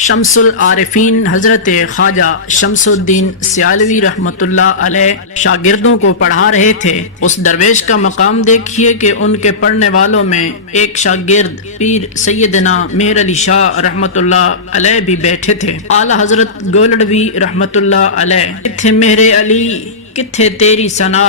شمس العارفین حضرت خواجہ شمس الدین سیالوی رحمۃ اللہ علیہ شاگردوں کو پڑھا رہے تھے۔ اس درویش کا مقام دیکھیے کہ ان کے پڑھنے والوں میں ایک شاگرد پیر سیدنا مہر علی شاہ رحمۃ اللہ علیہ بھی بیٹھے تھے۔ اعلی حضرت گولڑوی رحمۃ اللہ علیہ کتھے مہر علی کتھے تیری ثنا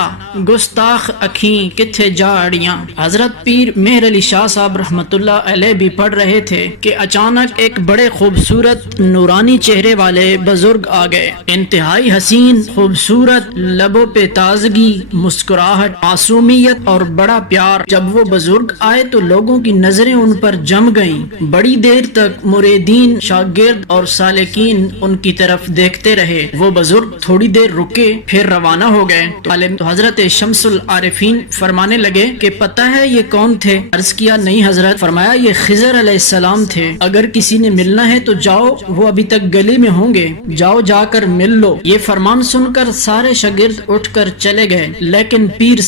گستاخ اکھیں کتھے جاڑیاں۔ حضرت پیر مہر علی شاہ صاحب رحمۃ اللہ علیہ بھی پڑھ رہے تھے کہ اچانک ایک بڑے خوبصورت نورانی چہرے والے بزرگ آ گئے۔ انتہائی حسین، خوبصورت، لبوں پہ تازگی، مسکراہٹ، معصومیت اور بڑا پیار۔ جب وہ بزرگ آئے تو لوگوں کی نظریں ان پر جم گئیں۔ بڑی دیر تک مریدین، شاگرد اور سالکین ان کی طرف دیکھتے رہے۔ وہ بزرگ تھوڑی دیر رکے پھر روانہ ہو گئے تو حضرت شمس العارفین فرمانے لگے کہ پتہ ہے یہ کون تھے؟ عرض کیا نہیں حضرت۔ فرمایا یہ خضر علیہ السلام تھے، اگر کسی نے ملنا ہے تو جاؤ، وہ ابھی تک گلی میں ہوں گے، جاؤ جا کر مل لو۔ یہ فرمان سن کر سارے شاگرد اٹھ کر چلے گئے، لیکن پیر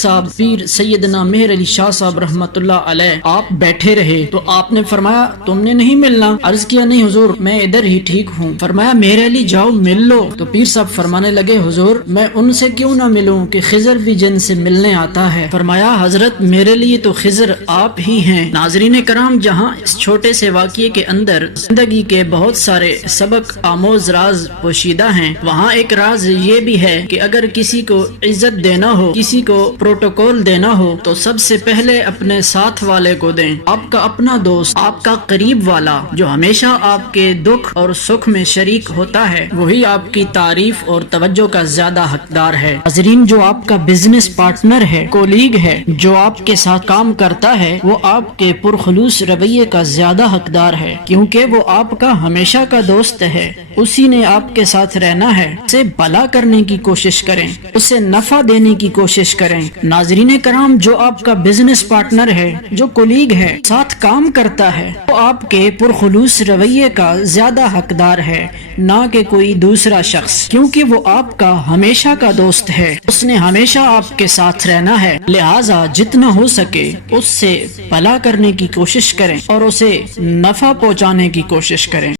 سیدنا مہر علی شاہ صاحب رحمۃ اللہ علیہ آپ بیٹھے رہے تو آپ نے فرمایا تم نے نہیں ملنا؟ عرض کیا نہیں حضور، میں ادھر ہی ٹھیک ہوں۔ فرمایا مہر علی جاؤ مل لو۔ تو پیر صاحب فرمانے لگے حضور میں ان سے کیوں نہ ملوں کہ خضر بھی جن سے ملنے آتا ہے۔ فرمایا حضرت میرے لیے تو خضر آپ ہی ہیں۔ ناظرین کرام، جہاں اس چھوٹے سے واقعے کے اندر زندگی کے بہت سارے سبق آموز راز پوشیدہ ہیں، وہاں ایک راز یہ بھی ہے کہ اگر کسی کو عزت دینا ہو، کسی کو پروٹوکول دینا ہو تو سب سے پہلے اپنے ساتھ والے کو دیں۔ آپ کا اپنا دوست، آپ کا قریب والا جو ہمیشہ آپ کے دکھ اور سکھ میں شریک ہوتا ہے، وہی آپ کی تعریف اور توجہ کا زیادہ حقدار ہے۔ ناظرین، جو آپ کا بزنس پارٹنر ہے، کولیگ ہے، جو آپ کے ساتھ کام کرتا ہے، وہ آپ کے پرخلوص رویے کا زیادہ حقدار ہے، کیونکہ وہ آپ کا ہمیشہ کا دوست ہے۔ اسی نے آپ کے ساتھ رہنا ہے۔ اسے بھلا کرنے کی کوشش کریں، اسے نفع دینے کی کوشش کریں۔ ناظرین کرام، جو آپ کا بزنس پارٹنر ہے، جو کولیگ ہے، ساتھ کام کرتا ہے، وہ آپ کے پرخلوص رویے کا زیادہ حقدار ہے، نہ کہ کوئی دوسرا شخص، کیونکہ وہ آپ کا ہمیشہ کا دوست ہے۔ اس نے ہمیشہ آپ کے ساتھ رہنا ہے، لہٰذا جتنا ہو سکے اس سے بھلا کرنے کی کوشش کریں اور اسے نفع پہنچانے کی کوشش کریں۔